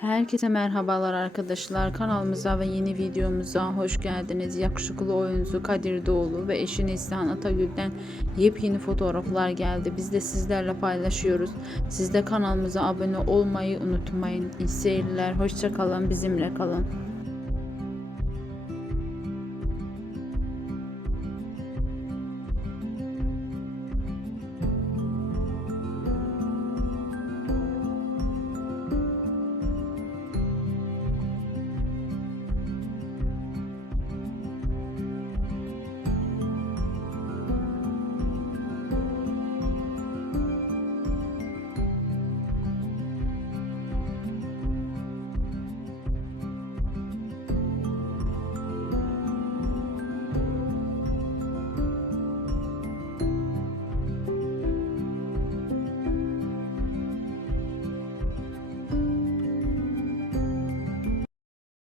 Herkese merhabalar arkadaşlar. Kanalımıza ve yeni videomuza hoş geldiniz. Yakışıklı oyuncu Kadir Doğulu ve eşi Neslihan Atagül'den yepyeni fotoğraflar geldi. Biz de sizlerle paylaşıyoruz. Siz de kanalımıza abone olmayı unutmayın. İyi seyirler. Hoşça kalın. Bizimle kalın.